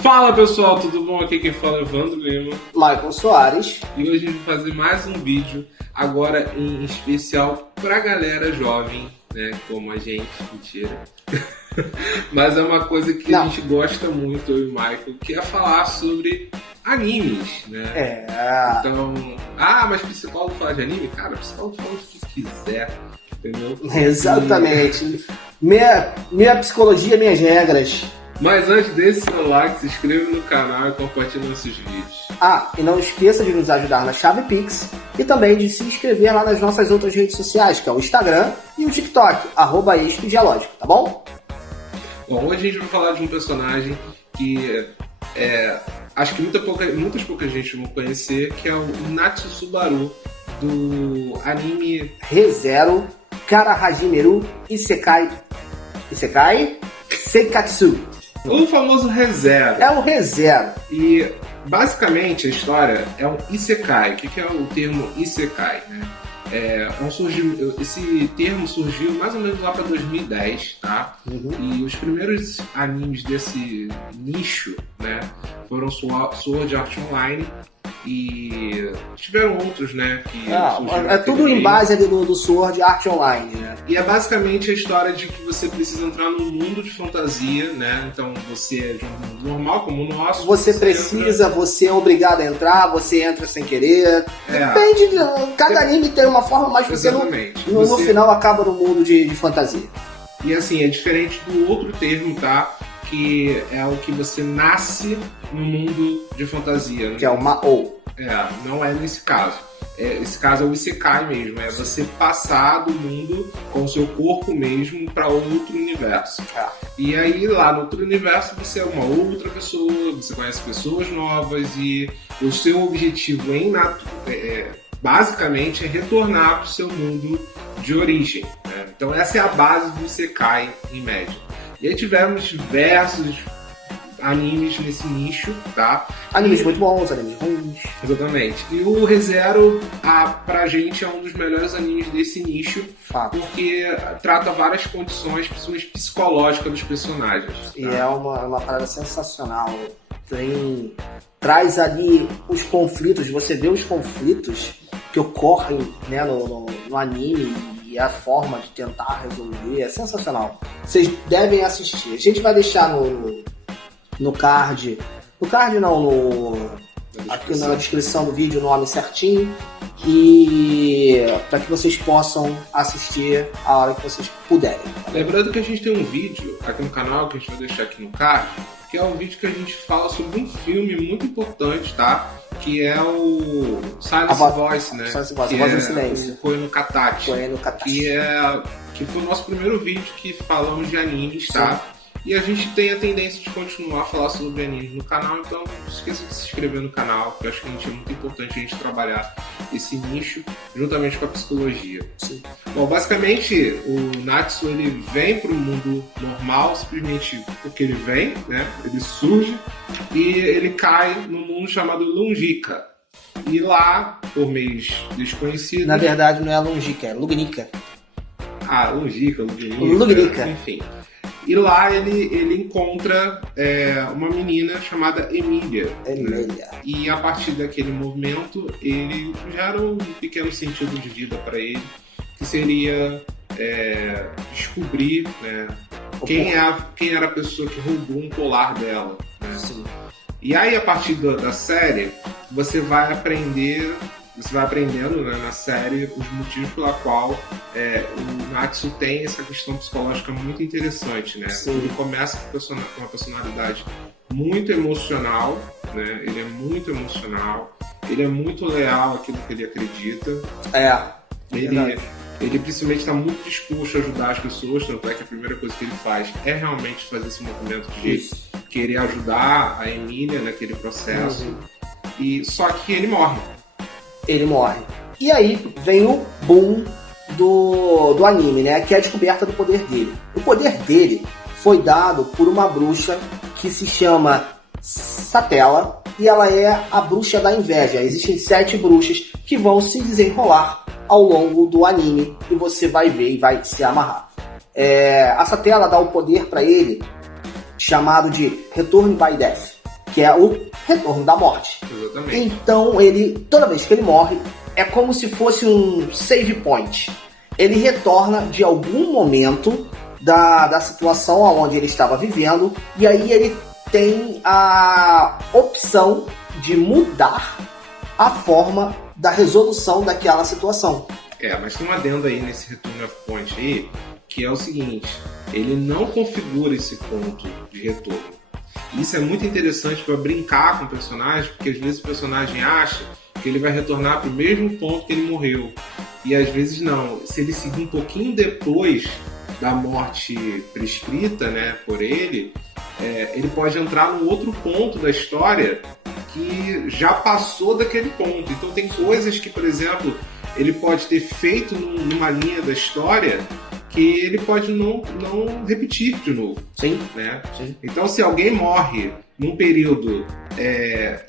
Fala pessoal, tudo bom? Aqui quem fala é Evandro Lima, Michael Soares. e hoje a gente vai fazer mais um vídeo, agora em especial pra galera jovem, né? Como a gente, mentira. Mas é uma coisa que a gente gosta muito, eu e o Michael, que é falar sobre animes, né? Então, mas psicólogo fala de anime? Cara, psicólogo fala o que quiser, entendeu? Exatamente. Minha psicologia, minhas regras. Mas antes, deixe seu like, se inscreva no canal e compartilhe nossos vídeos. E não esqueça de nos ajudar na chave Pix e também de se inscrever lá nas nossas outras redes sociais, que é o Instagram e o TikTok, @expedialógico, tá bom? Bom, hoje a gente vai falar de um personagem que acho que muitas poucas gente vão conhecer, que é o Natsu Subaru, do anime Re:Zero Karahajimeru Isekai Seikatsu. O famoso Re:Zero. É o Re:Zero. E basicamente a história é um Isekai. O que é o termo Isekai, né? Esse termo surgiu mais ou menos lá para 2010, tá? E os primeiros animes desse nicho, né, foram Sword Art Online e tiveram outros, né? É tudo em base ali do Sword Art Online, né? E é basicamente a história de que você precisa entrar num mundo de fantasia, né? Então você é de um mundo normal como o nosso. Você é obrigado a entrar, você entra sem querer. Depende, cada anime tem uma forma, mas você no final acaba no mundo de fantasia. E assim, é diferente do outro termo, tá? Que é o que você nasce no mundo de fantasia. Que é o Mao. Não é nesse caso. Esse caso é o Isekai mesmo. É você passar do mundo com o seu corpo mesmo para outro universo. E aí lá no outro universo você é uma outra pessoa, você conhece pessoas novas e o seu objetivo basicamente é retornar para o seu mundo de origem, né? Então essa é a base do Isekai em média. E aí tivemos diversos animes nesse nicho, tá? Animes muito bons, animes ruins. Exatamente. E o Re:Zero, pra gente, é um dos melhores animes desse nicho. Fato. Porque trata várias condições, principalmente psicológicas dos personagens. E é uma parada sensacional. Traz ali os conflitos, você vê os conflitos que ocorrem, né, no anime e a forma de tentar resolver. É sensacional. Vocês devem assistir. A gente vai deixar no card. No card não, aqui na descrição do vídeo o nome certinho. E para que vocês possam assistir a hora que vocês puderem. Lembrando que a gente tem um vídeo aqui no canal, que a gente vai deixar aqui no card, que é um vídeo que a gente fala sobre um filme muito importante, tá? Que é o Silence Voice, né? Silence Voice, a voz do silêncio. O Koe no Katachi. Que foi o nosso primeiro vídeo que falamos de animes, tá? E a gente tem a tendência de continuar a falar sobre animes no canal, então não esqueça de se inscrever no canal, porque eu acho que é muito importante a gente trabalhar esse nicho juntamente com a psicologia. Sim. Bom, basicamente o Natsu ele vem para o mundo normal simplesmente porque ele vem, né? Ele surge e ele cai num mundo chamado Lungika. E lá, por meios desconhecidos... Na verdade não é Lungika, é Lugnica. Lugnica. Enfim. E lá ele encontra uma menina chamada Emília. Né? E a partir daquele movimento, ele gera um pequeno sentido de vida para ele, que seria descobrir, né, quem era a pessoa que roubou um colar dela. Né? Sim. E aí, a partir da série, você vai aprendendo, né, na série os motivos pela qual o Natsu tem essa questão psicológica muito interessante, né? Ele começa com uma personalidade muito emocional, né? Ele é muito emocional, ele é muito leal àquilo que ele acredita. Ele principalmente está muito disposto a ajudar as pessoas, tanto é que a primeira coisa que ele faz é realmente fazer esse movimento de querer ajudar a Emília naquele processo. Só que ele morre. E aí vem o boom do anime, né? Que é a descoberta do poder dele. O poder dele foi dado por uma bruxa que se chama Satella e ela é a bruxa da inveja. Existem 7 bruxas que vão se desenrolar ao longo do anime e você vai ver e vai se amarrar. A Satella dá o poder para ele chamado de Return by Death. que é o retorno da morte. Exatamente. Então, ele, toda vez que ele morre, é como se fosse um save point. Ele retorna de algum momento da situação onde ele estava vivendo, e aí ele tem a opção de mudar a forma da resolução daquela situação. Mas tem um adendo aí nesse Return of Point aí, que é o seguinte, ele não configura esse ponto de retorno. Isso é muito interessante para brincar com o personagem, porque às vezes o personagem acha que ele vai retornar para o mesmo ponto que ele morreu. E às vezes não. Se ele seguir um pouquinho depois da morte prescrita, né, por ele, ele pode entrar num outro ponto da história que já passou daquele ponto. Então tem coisas que, por exemplo, ele pode ter feito numa linha da história que ele pode não repetir de novo. Sim. Né? Sim. Então, se alguém morre num período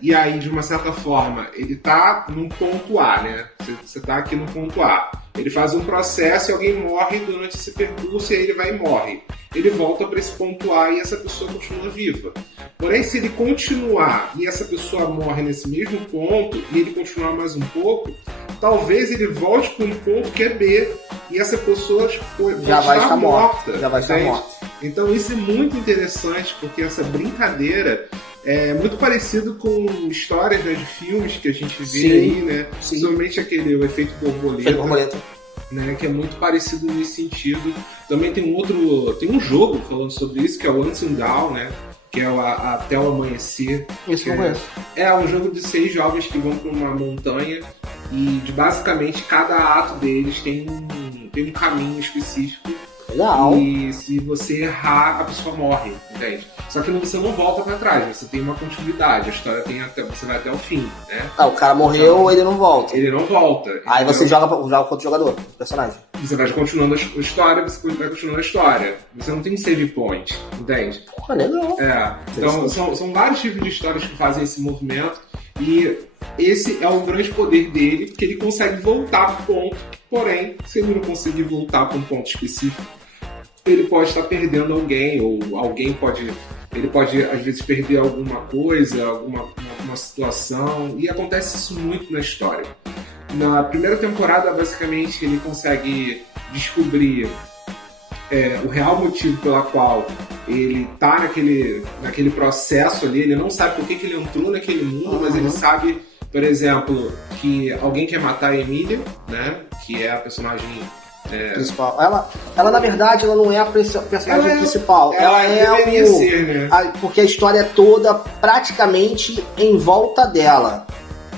e aí, de uma certa forma, ele está num ponto A, né? Você está aqui no ponto A. Ele faz um processo e alguém morre durante esse percurso e aí ele vai e morre. Ele volta para esse ponto A e essa pessoa continua viva. Porém, se ele continuar e essa pessoa morre nesse mesmo ponto e ele continuar mais um pouco, talvez ele volte para um ponto que é B e essa pessoa já vai estar morta. Já vai estar morta. Então isso é muito interessante porque essa brincadeira é muito parecido com histórias, né, de filmes que a gente vê. Sim, aí, né? Sim. Principalmente o efeito borboleta. Né, que é muito parecido nesse sentido. Também tem um jogo falando sobre isso, que é o Until Dawn, né? Que é Até o Amanhecer. Isso eu conheço. É um jogo de 6 jovens que vão para uma montanha e basicamente cada ato deles tem um caminho específico. Legal. E se você errar, a pessoa morre, entende? Só que você não volta pra trás, você tem uma continuidade, a história você vai até o fim, né? O cara morreu, então, ele não volta. Ele não volta. Aí você joga com outro jogador, personagem. Você vai continuando a história, você vai continuando a história. Você não tem save point, entende? Porra, legal. Então, são vários tipos de histórias que fazem esse movimento e esse é o grande poder dele, porque ele consegue voltar pro ponto. Porém, se ele não conseguir voltar para um ponto específico, ele pode estar perdendo alguém, ou alguém pode... Ele pode, às vezes, perder alguma coisa, alguma situação, e acontece isso muito na história. Na primeira temporada, basicamente, ele consegue descobrir o real motivo pela qual ele está naquele processo ali. Ele não sabe por que ele entrou naquele mundo, mas ele sabe, por exemplo, que alguém quer matar a Emília, né? Que é a personagem principal. Ela, na verdade, ela não é a personagem principal. Ela deveria ser, né? Porque a história é toda praticamente em volta dela.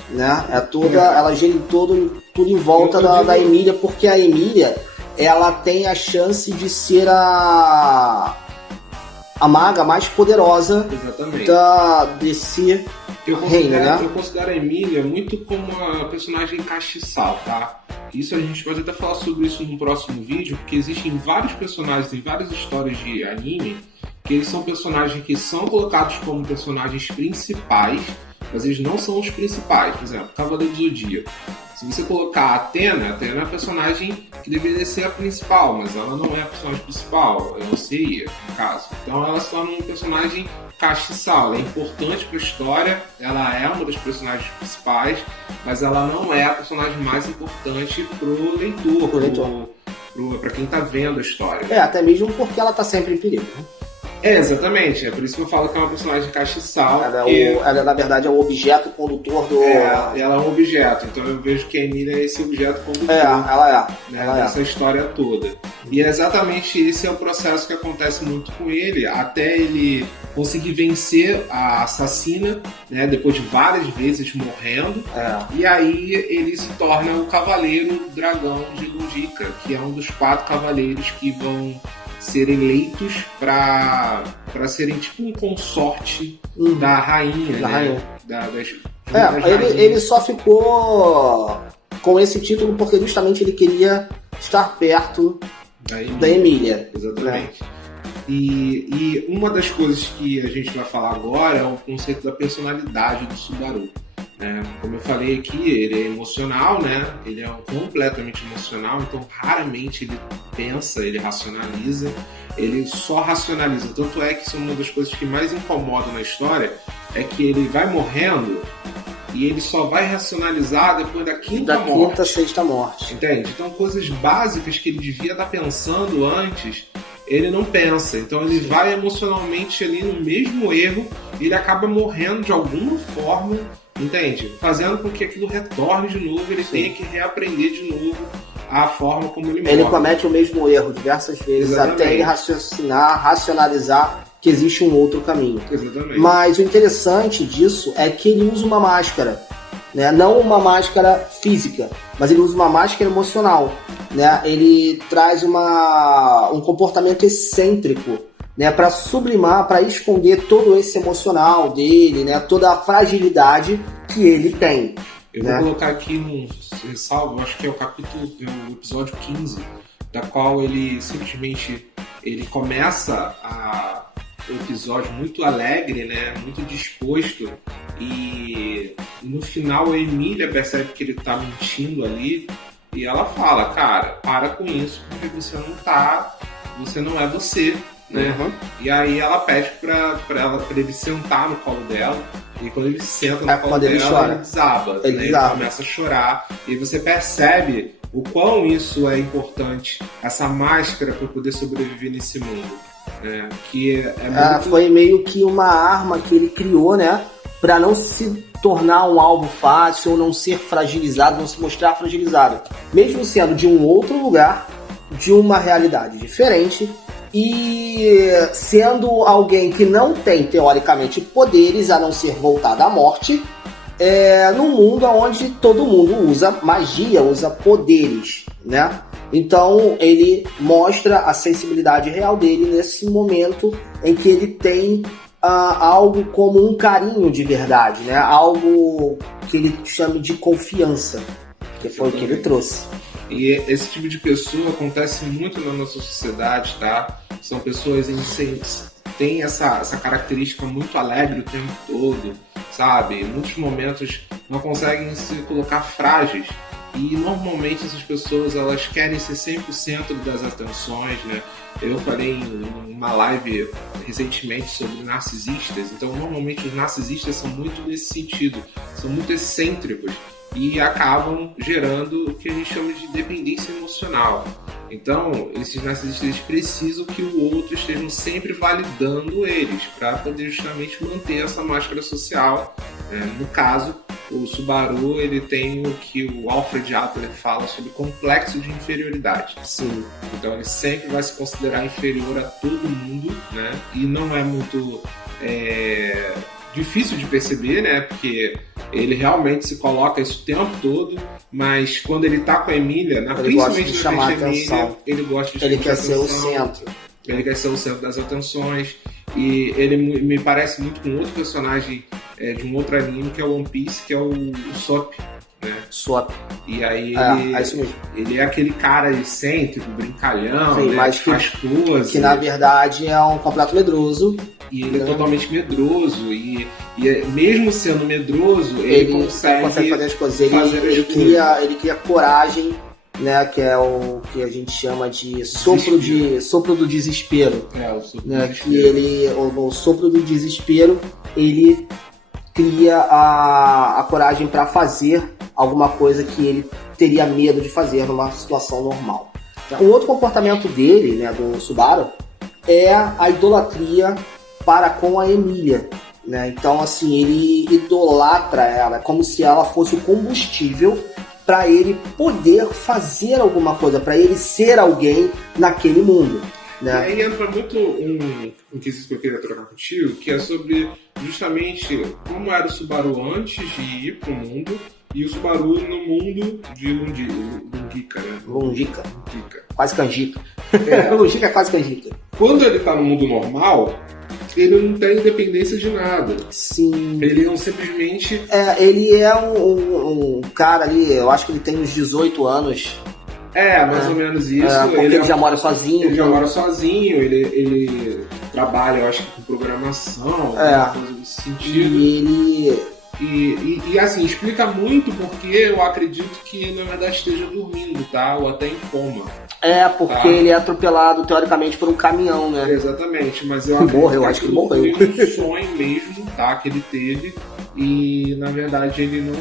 Né? Ela gira tudo em volta da Emília, porque a Emília, ela tem a chance de ser a maga mais poderosa desse reino, né? Eu considero a Emília muito como uma personagem castiçal, tá? Isso a gente pode até falar sobre isso num próximo vídeo, porque existem vários personagens em várias histórias de anime que eles são personagens que são colocados como personagens principais, mas eles não são os principais. Por exemplo, Cavaleiro do Zodíaco. Se você colocar a Athena é a personagem que deveria ser a principal, mas ela não é a personagem principal, ela seria, no caso. Então ela se torna um personagem castiçal, ela é importante para a história, ela é uma das personagens principais, mas ela não é a personagem mais importante pro leitor, para quem tá vendo a história. Até mesmo porque ela tá sempre em perigo, né? Exatamente. É por isso que eu falo que é uma personagem castiçal. Ela, na verdade, é o objeto condutor do... Ela é um objeto. Então eu vejo que a Emília é esse objeto condutor. Ela é. Essa história toda. E é exatamente esse é o processo que acontece muito com ele, até ele conseguir vencer a assassina, né, depois de várias vezes morrendo. E aí ele se torna o Cavaleiro Dragão de Ludica, que é um dos 4 cavaleiros que vão ser eleitos para serem tipo um consorte da rainha, Ele só ficou com esse título porque justamente ele queria estar perto da Emília. Exatamente. Né? E uma das coisas que a gente vai falar agora é o conceito da personalidade do Subaru. Como eu falei aqui, ele é emocional, né? Ele é completamente emocional, então raramente ele pensa, ele racionaliza, ele só racionaliza. Tanto é que isso é uma das coisas que mais incomodam na história, é que ele vai morrendo e ele só vai racionalizar depois da quinta morte. Da quinta, sexta morte. Entende? Então, coisas básicas que ele devia estar pensando antes, ele não pensa. Então, ele vai emocionalmente ali no mesmo erro e ele acaba morrendo de alguma forma, entende? Fazendo com que aquilo retorne de novo, ele tenha que reaprender de novo a forma como ele morre. Ele comete o mesmo erro diversas vezes, até ele racionalizar que existe um outro caminho. Exatamente. Mas o interessante disso é que ele usa uma máscara, né? Não uma máscara física, mas ele usa uma máscara emocional, né? Ele traz um comportamento excêntrico, né? Para sublimar, para esconder todo esse emocional dele, né? Toda a fragilidade que ele tem. Eu vou colocar aqui um ressalvo, acho que é o o episódio 15, da qual ele simplesmente começa o episódio muito alegre, né? Muito disposto, e no final a Emília percebe que ele tá mentindo ali e ela fala, cara, para com isso porque você não é você, né? Uhum. E aí ela pede pra ele sentar no colo dela, e quando ele senta no colo dela, ele desaba, ele começa a chorar, e você percebe o quão isso é importante, essa máscara para poder sobreviver nesse mundo. Que muito... Foi meio que uma arma que ele criou, né? Para não se tornar um alvo fácil, ou não ser fragilizado, não se mostrar fragilizado. Mesmo sendo de um outro lugar, de uma realidade diferente, e sendo alguém que não tem, teoricamente, poderes, a não ser voltado à morte, num mundo onde todo mundo usa magia, usa poderes, né? Então ele mostra a sensibilidade real dele nesse momento em que ele tem algo como um carinho de verdade, né? Algo que ele chama de confiança, que foi o que ele trouxe. E esse tipo de pessoa acontece muito na nossa sociedade, tá? São pessoas que têm essa característica muito alegre o tempo todo, sabe? Em muitos momentos não conseguem se colocar frágeis. E normalmente essas pessoas, elas querem ser 100% das atenções, né? Eu falei em uma live recentemente sobre narcisistas. Então normalmente os narcisistas são muito nesse sentido, são muito excêntricos e acabam gerando o que a gente chama de dependência emocional. Então esses narcisistas, eles precisam que o outro esteja sempre validando eles para poder justamente manter essa máscara social. No caso, o Subaru, ele tem o que o Alfred Adler fala sobre complexo de inferioridade. Sim. Então ele sempre vai se considerar inferior a todo mundo, né? E não é muito difícil de perceber, né? Porque ele realmente se coloca isso o tempo todo, mas quando ele tá com a Emília, principalmente na frente da Emília, ele gosta de chamar atenção. Ele quer ser o centro. Ele quer ser o centro das atenções. E ele me parece muito com outro personagem de um outro anime, que é o One Piece, que é o Sop, né? Sop. E aí isso mesmo. ele é aquele cara excêntrico, brincalhão, sim, né? Mas faz coisas. Que na verdade é um completo medroso. E ele é totalmente medroso. E mesmo sendo medroso, ele consegue fazer as coisas. Ele cria coragem, né, que é o que a gente chama de sopro do desespero. O sopro né, do desespero. Que o sopro do desespero, ele cria a coragem para fazer alguma coisa que ele teria medo de fazer numa situação normal. Um outro comportamento dele, né, do Subaru, é a idolatria para com a Emília. Né? Então, assim, ele idolatra ela, como se ela fosse o combustível para ele poder fazer alguma coisa, para ele ser alguém naquele mundo. Né? E aí entra muito um quesito que eu queria trocar contigo, que é sobre justamente como era o Subaru antes de ir pro mundo e o Subaru no mundo de Lungica, né? Lungica. Quase canjica. Lungica é quase canjica. Quando ele tá no mundo normal, ele não tem independência de nada. Sim. Ele não simplesmente... ele é um cara ali, eu acho que ele tem uns 18 anos. Mais ou menos isso. Porque ele já mora sozinho. Ele já mora sozinho, ele trabalha, eu acho que com programação, alguma coisa desse sentido. E E assim, explica muito porque eu acredito que ele na verdade esteja dormindo, tá? Ou até em coma. Porque ele é atropelado, teoricamente, por um caminhão, né? Exatamente, mas eu acho que ele morreu. Foi um sonho mesmo, tá? Que ele teve. E na verdade ele não.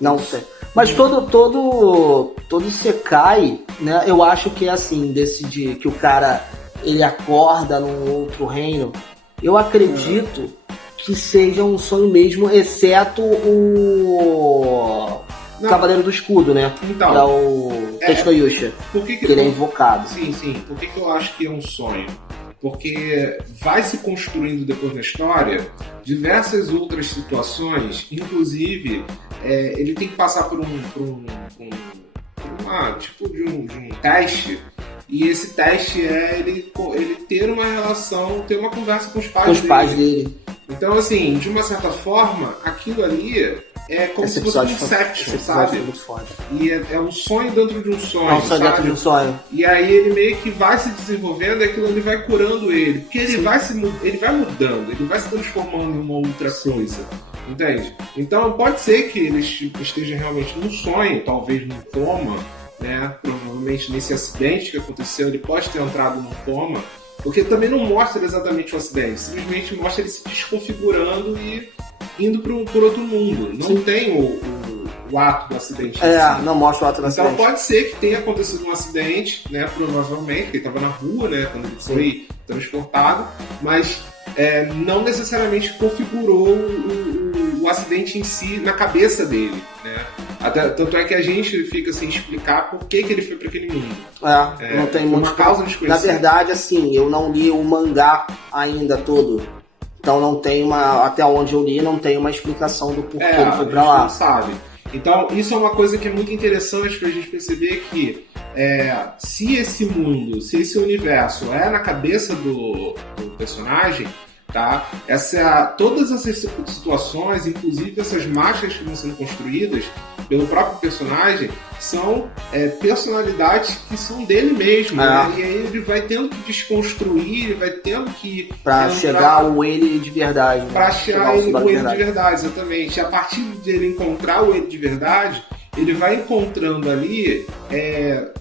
Não sei. Mas todo Isekai, né? Eu acho que é assim, que o cara ele acorda num outro reino. Eu acredito que seja um sonho mesmo, exceto o Cavaleiro do Escudo, né? Então, que é o Tetsunoyusha, que ele é invocado. Sim. Por que eu acho que é um sonho? Porque vai se construindo depois na história diversas outras situações, inclusive ele tem que passar por um teste, e esse teste é ele ter uma relação, ter uma conversa com os pais dele. Então, assim, de uma certa forma, aquilo ali é como se fosse um Inception, sabe? Muito foda. E é um sonho dentro de um sonho, sonho dentro de um sonho. E aí ele meio que vai se desenvolvendo e aquilo ali vai curando ele. Porque ele vai mudando, ele vai se transformando em uma outra coisa. Entende? Então pode ser que ele esteja realmente num sonho, talvez num coma, né? Provavelmente nesse acidente que aconteceu, ele pode ter entrado num coma, porque também não mostra exatamente o acidente, simplesmente mostra ele se desconfigurando e indo por outro mundo. Não tem o ato do acidente. Não mostra o ato do acidente. Então pode ser que tenha acontecido um acidente, né? Provavelmente, ele estava na rua, né? Quando ele foi transportado, mas não necessariamente configurou o acidente em si na cabeça dele, né? Tanto é que a gente fica sem explicar por que ele foi para aquele mundo. Não tem uma causa desconhecida. Na verdade, assim, eu não li o mangá ainda todo. Então não tem até onde eu li, não tem uma explicação do porquê ele foi pra lá. Não sabe. Então isso é uma coisa que é muito interessante pra gente perceber que se esse universo é na cabeça do personagem, tá? Todas essas situações, inclusive essas marcas que vão sendo construídas pelo próprio personagem, são personalidades que são dele mesmo, né? E aí ele vai tendo que desconstruir, ele vai tendo que... Pra chegar ao ele de verdade. Né? Pra chegar ao ele de verdade, exatamente. A partir de ele encontrar o ele de verdade, ele vai encontrando ali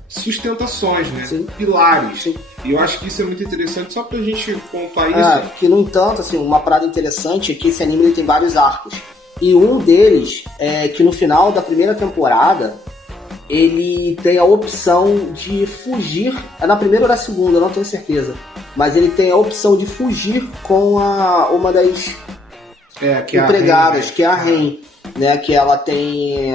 sustentações, né? Sim. Pilares. Sim. E eu acho que isso é muito interessante, só pra gente pontuar isso. Que, no entanto, assim, uma parada interessante é que esse anime ele tem vários arcos. E um deles é que no final da primeira temporada ele tem a opção de fugir. É na primeira ou na segunda, eu não tenho certeza. Mas ele tem a opção de fugir com uma das empregadas, que é a Ren. Né, que ela tem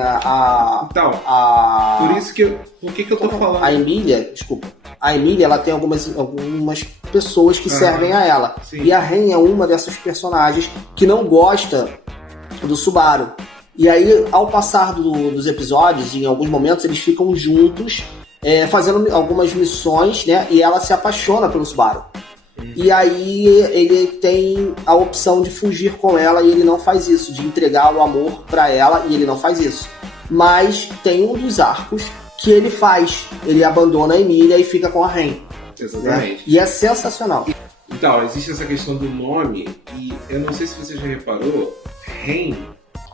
por isso que por que eu tô falando? A Emília, desculpa. A Emília, ela tem algumas pessoas que servem a ela. Sim. E a Ren é uma dessas personagens que não gosta do Subaru. E aí, ao passar dos episódios, em alguns momentos, eles ficam juntos, fazendo algumas missões, né? E ela se apaixona pelo Subaru. E aí ele tem a opção de fugir com ela e ele não faz isso, de entregar o amor pra ela e ele não faz isso. Mas tem um dos arcos que ele faz, ele abandona a Emília e fica com a Ren. Exatamente. Né? E é sensacional. Então, existe essa questão do nome e eu não sei se você já reparou, Ren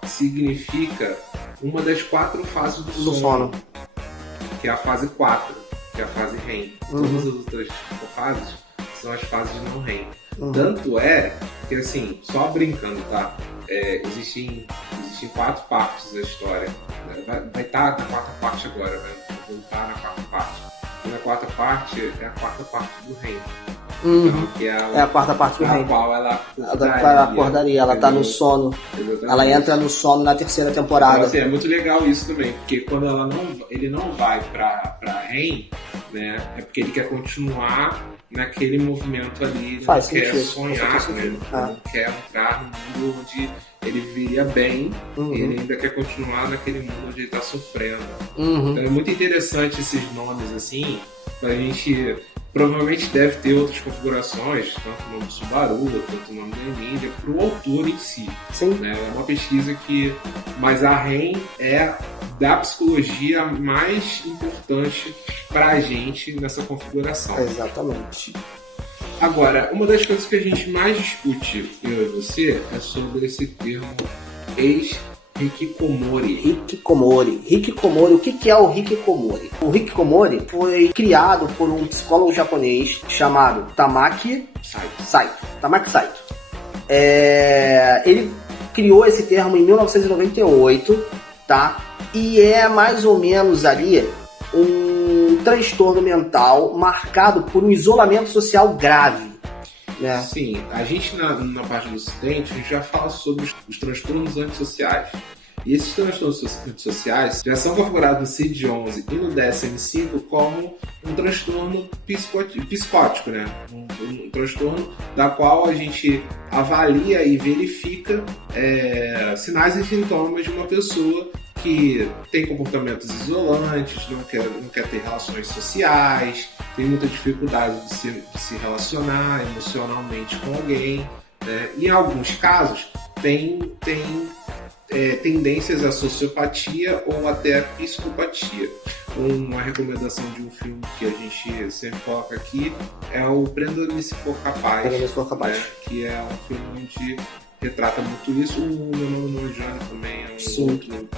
significa uma das 4 fases do sono. Que é a fase 4, que é a fase Ren. Todas as outras fases são as fases de não REM. Tanto é que, assim, só brincando, tá? Existem 4 partes da história. Vai estar na 4ª parte agora, vai voltar na 4ª parte. E na 4ª parte é a 4ª parte do REM. Então, que é a 4ª parte do REM. qual ela acordaria. Ela tá no sono. Exatamente. Ela entra no sono na 3ª temporada. Então, assim, é muito legal isso também, porque quando ele não vai pra REM, né? É porque ele quer continuar naquele movimento ali, não quer sonhar, né? Não quer entrar no mundo onde ele viria bem, ele ainda quer continuar naquele mundo onde ele está sofrendo. Então é muito interessante esses nomes assim, pra gente... Provavelmente deve ter outras configurações, tanto o nome do Subaru, quanto o nome da Emília, para o autor em si. Sim. Né? É uma pesquisa que... Mas a REM é da psicologia mais importante para a gente nessa configuração. Exatamente. Agora, uma das coisas que a gente mais discute, eu e você, é sobre esse termo ex-hikikomori. Hikikomori, o que é o hikikomori? O hikikomori foi criado por um psicólogo japonês chamado Tamaki Saito. Ele criou esse termo em 1998, tá? E é mais ou menos ali um transtorno mental marcado por um isolamento social grave, né? Sim, a gente na parte do Ocidente, a gente já fala sobre os transtornos antissociais. E esses transtornos antissociais já são configurados no CID-11 e no DSM-5 como um transtorno psicótico, né? Um transtorno da qual a gente avalia e verifica sinais e sintomas de uma pessoa que tem comportamentos isolantes, não quer ter relações sociais, tem muita dificuldade de se relacionar emocionalmente com alguém, né? E em alguns casos tem tendências à sociopatia ou até à psicopatia. Uma recomendação de um filme que a gente sempre coloca aqui é o Prenda-me se for capaz, né? Que é um filme onde retrata muito isso. O Meu Nome Não é Johnny também é um outro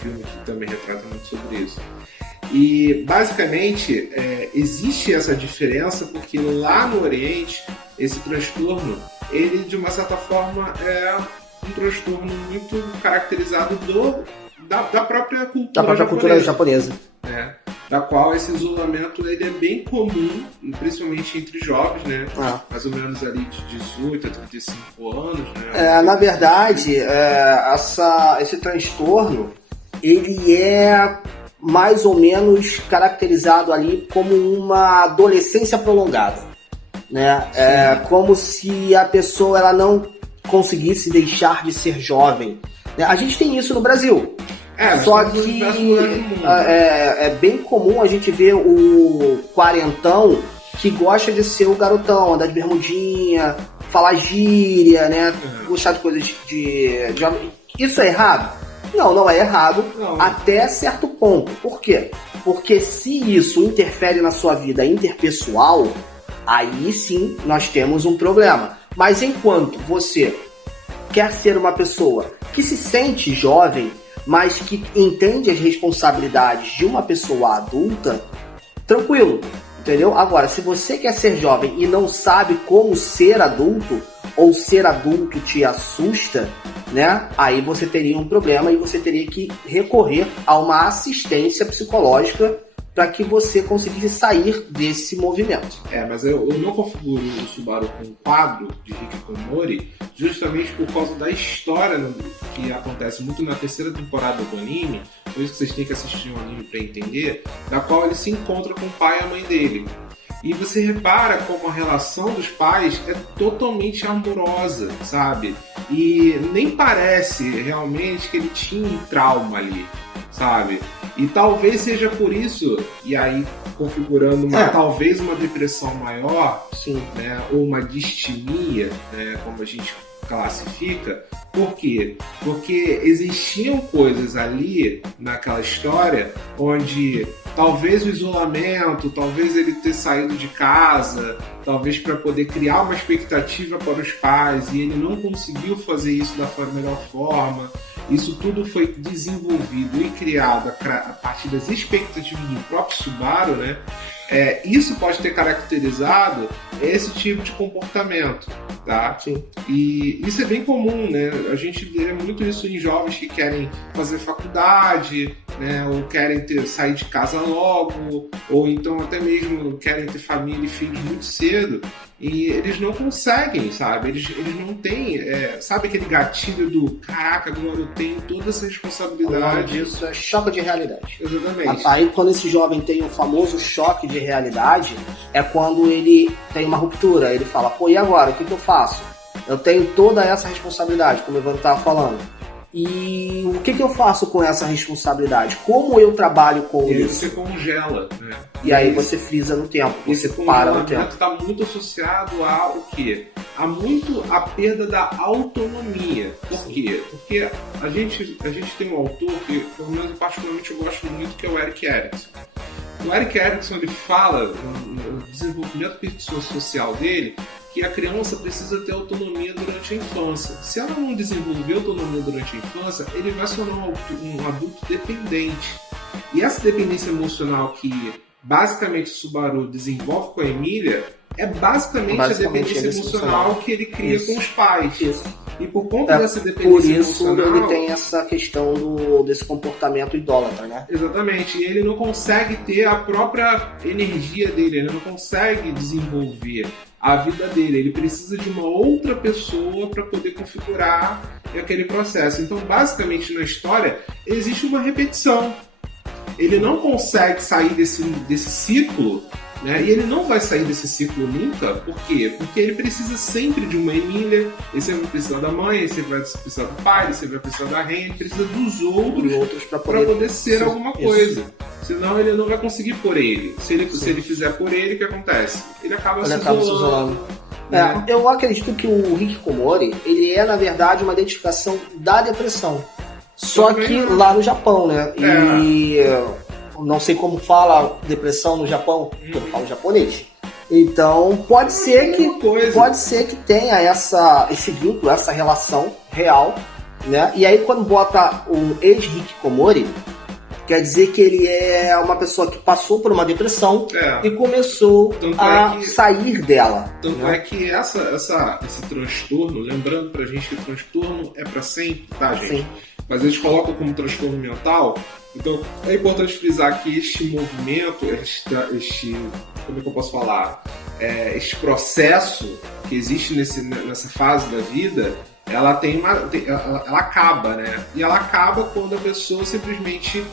filme que também retrata muito sobre isso. E basicamente existe essa diferença porque lá no Oriente esse transtorno, ele de uma certa forma é um transtorno muito caracterizado da própria cultura japonesa. Da qual esse isolamento ele é bem comum, principalmente entre jovens, né? Mais ou menos ali de 18 a 35 anos, né? Na verdade, esse transtorno ele é mais ou menos caracterizado ali como uma adolescência prolongada, né? É como se a pessoa ela não conseguisse deixar de ser jovem, né? A gente tem isso no Brasil. Só que é bem comum a gente ver o quarentão que gosta de ser o garotão, andar de bermudinha, falar gíria, né? Gostar de coisas de... Isso é errado? Não é errado. Não. Até certo ponto. Por quê? Porque se isso interfere na sua vida interpessoal, aí sim nós temos um problema. Mas enquanto você quer ser uma pessoa que se sente jovem, mas que entende as responsabilidades de uma pessoa adulta, tranquilo, entendeu? Agora, se você quer ser jovem e não sabe como ser adulto, ou ser adulto te assusta, né? Aí você teria um problema e você teria que recorrer a uma assistência psicológica para que você conseguisse sair desse movimento. Mas eu não configuro o Subaru com um quadro de hikikomori justamente por causa da história que acontece muito na terceira temporada do anime, por isso que vocês têm que assistir o anime para entender, da qual ele se encontra com o pai e a mãe dele. E você repara como a relação dos pais é totalmente amorosa, sabe? E nem parece realmente que ele tinha um trauma ali, sabe? E talvez seja por isso, e aí configurando talvez uma depressão maior, né? Ou uma distimia, né? Como a gente classifica. Por quê? Porque existiam coisas ali naquela história onde talvez o isolamento, talvez ele ter saído de casa, talvez para poder criar uma expectativa para os pais e ele não conseguiu fazer isso da melhor forma. Isso tudo foi desenvolvido e criado a partir das expectativas do próprio Subaru, né? Isso pode ter caracterizado esse tipo de comportamento, tá? Sim. E isso é bem comum, né? A gente vê muito isso em jovens que querem fazer faculdade, né? Ou querem sair de casa logo, ou então até mesmo querem ter família e filhos muito cedo, e eles não conseguem, sabe? Eles não têm, sabe aquele gatilho do caraca, agora eu tenho toda essa responsabilidade. Isso é choque de realidade. Exatamente. Aí quando esse jovem tem o famoso choque de realidade, é quando ele tem uma ruptura, ele fala, pô, e agora? O que eu faço? Eu tenho toda essa responsabilidade, como o Evandro estava falando. E o que eu faço com essa responsabilidade? Como eu trabalho com isso? E você congela, né? E aí você frisa no tempo, você para no tempo. Está muito associado a o quê? A perda da autonomia. Por quê? Porque a gente tem um autor que, pelo menos particularmente, eu gosto muito, que é o Erik Erikson. O Erik Erikson, ele fala no desenvolvimento social dele que a criança precisa ter autonomia durante a infância. Se ela não desenvolver autonomia durante a infância, ele vai se tornar um adulto dependente. E essa dependência emocional que basicamente o Subaru desenvolve com a Emília é basicamente a dependência emocional que ele cria com os pais. E por conta dessa dependência emocional... Por isso ele tem essa questão desse comportamento idólatra, né? Exatamente. E ele não consegue ter a própria energia dele, ele não consegue desenvolver a vida dele. Ele precisa de uma outra pessoa para poder configurar aquele processo. Então, basicamente, na história, existe uma repetição. Ele não consegue sair desse ciclo, né? E ele não vai sair desse ciclo nunca. Por quê? Porque ele precisa sempre de uma Emília, ele sempre vai precisar da mãe, ele sempre vai precisar do pai, ele sempre vai precisar da Ren, ele precisa dos outros para poder ser alguma coisa. Senão ele não vai conseguir por ele. Se ele fizer por ele, o que acontece? Ele acaba se isolando. Né? Eu acredito que o Hikikomori, ele é, na verdade, uma identificação da depressão. Só que lá no Japão, né? E não sei como fala depressão no Japão, porque eu não falo japonês. Então pode ser que tenha esse vínculo, essa relação real, né? E aí quando bota o ex-Hikikomori, quer dizer que ele é uma pessoa que passou por uma depressão e começou a sair dela. Tanto é que esse transtorno, lembrando pra gente que o transtorno é pra sempre, tá, gente? Sim. Mas eles colocam como transtorno mental. Então é importante frisar que este movimento, como é que eu posso falar? Este processo que existe nessa fase da vida, ela acaba, né? E ela acaba quando a pessoa simplesmente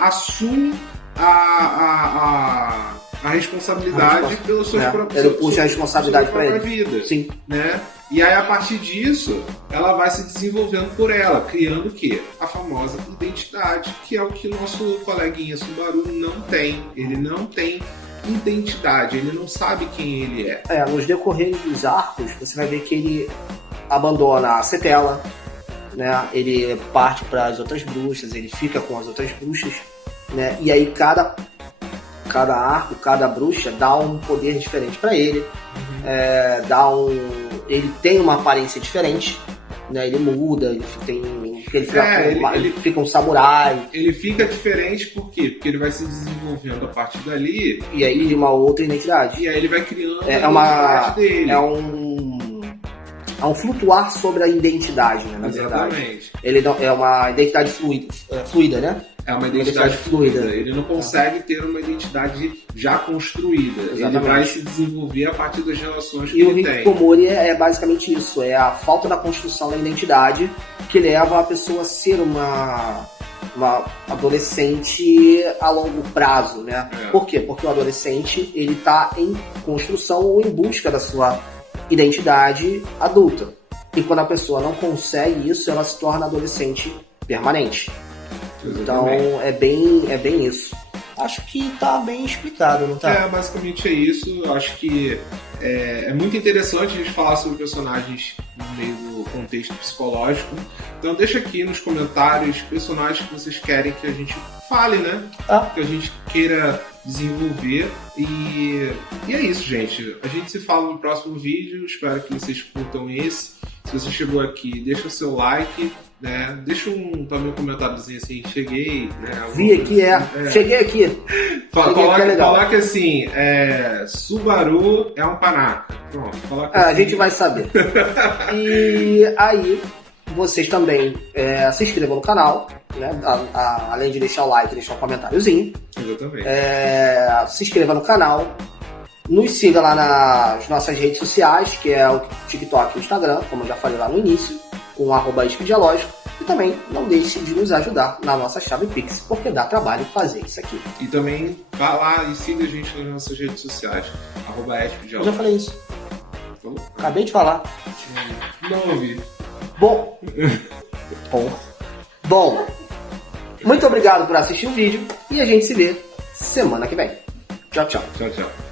assume a responsabilidade pelos seus próprios ele puxa a responsabilidade para ele. Vida, sim. Né? E aí, a partir disso, ela vai se desenvolvendo por ela, criando o quê? A famosa identidade, que é o que o nosso coleguinha Subaru não tem. Ele não tem identidade, ele não sabe quem ele é. Nos decorrer dos arcos, você vai ver que ele abandona a Setela, né? Ele parte para as outras bruxas, ele fica com as outras bruxas, né? E aí cada arco, cada bruxa dá um poder diferente para ele, ele tem uma aparência diferente, né? Ele muda, ele fica um samurai. Ele fica diferente por quê? Porque ele vai se desenvolvendo a partir dali. E aí uma outra identidade. E aí ele vai criando a identidade dele. É um flutuar sobre a identidade, né? Na verdade. Ele é uma identidade fluida, né? É uma identidade fluida. Ele não consegue ter uma identidade já construída. Exatamente. Ele vai se desenvolver a partir das relações que ele tem. E o Hikikomori é basicamente isso. É a falta da construção da identidade que leva a pessoa a ser uma adolescente a longo prazo, né? Por quê? Porque o adolescente ele tá em construção ou em busca da sua identidade adulta. E quando a pessoa não consegue isso, ela se torna adolescente permanente. Então é bem isso. Acho que tá bem explicado, não tá? Basicamente é isso. Eu acho que é muito interessante a gente falar sobre personagens no meio do contexto psicológico. Então deixa aqui nos comentários personagens que vocês querem que a gente fale, né? Que a gente queira desenvolver. E é isso, gente. A gente se fala no próximo vídeo. Espero que vocês curtam esse. Se você chegou aqui, deixa o seu like, né? Deixa também um comentáriozinho assim, cheguei, né? Cheguei aqui. Coloque assim, Subaru é um panaca. Pronto, coloca assim. A gente vai saber. E aí, vocês também se inscrevam no canal, né? Além de deixar o like, deixar um comentáriozinho. Exatamente. Se inscreva no canal. Nos siga lá nas nossas redes sociais, que é o TikTok e o Instagram, como eu já falei lá no início, com @espidialógico. E também não deixe de nos ajudar na nossa chave Pix, porque dá trabalho fazer isso aqui. E também vá lá e siga a gente nas nossas redes sociais, @espidialógico. Eu já falei isso. Falou? Acabei de falar. Não ouvi. Bom, muito obrigado por assistir o vídeo e a gente se vê semana que vem. Tchau, tchau. Tchau, tchau.